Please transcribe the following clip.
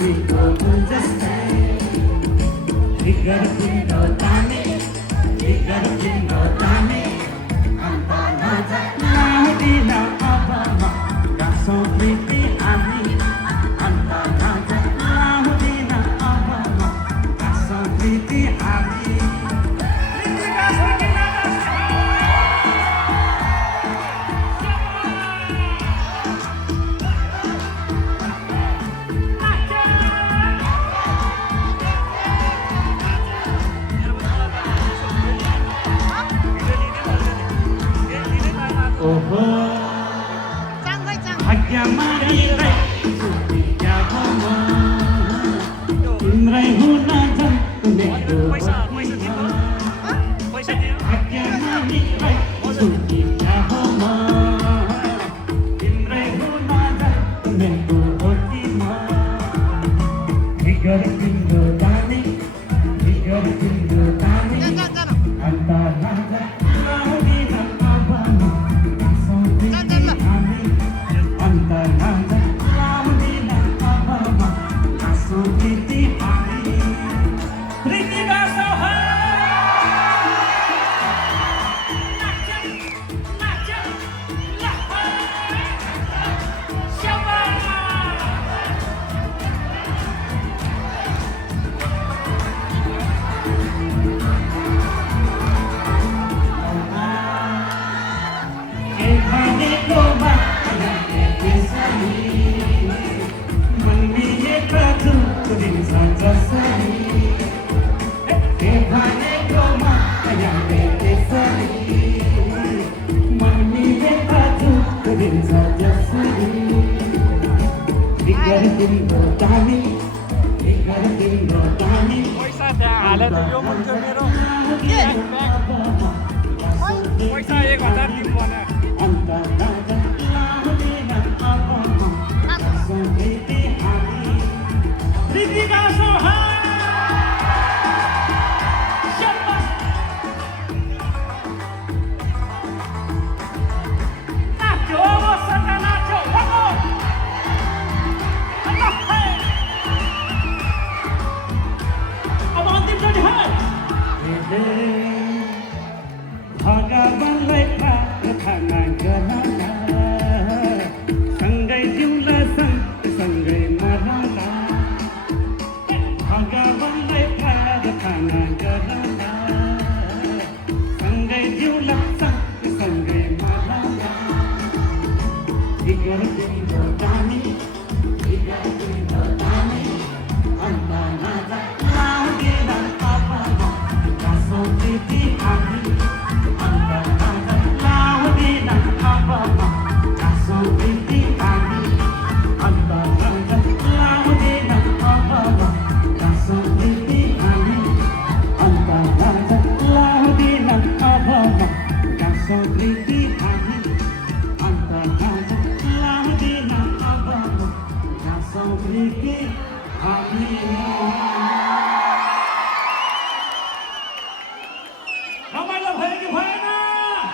तिमीको फुल जस्तै बिगर तिम्रो ताने बिगर तिम्रो ताने अन्त नजाउदिन अब म गाँसौँ प्रीति हामी अन्त नजाउदिन अब म गाँसौँ प्रीति हामी ओहो भाग्यमारीलाई सुखिया भम तिम्रै हुन जन्मेको भाग्यमारीलाई सुखिया भम तिम्रै हुन जन्मेको होती म बिगर तिम्रो दानी बिगर तिम्रो दानी अन्त नजाउदिन अब म पैसा त्यहाँ हालेर यो मुन्थ्यो मेरो पैसा 1000 दिन बनायो भगवानलाई प्रार्थना गरौँला सँगै जिउँला सँगै मरौँला भगवानलाई प्रार्थना गरौँला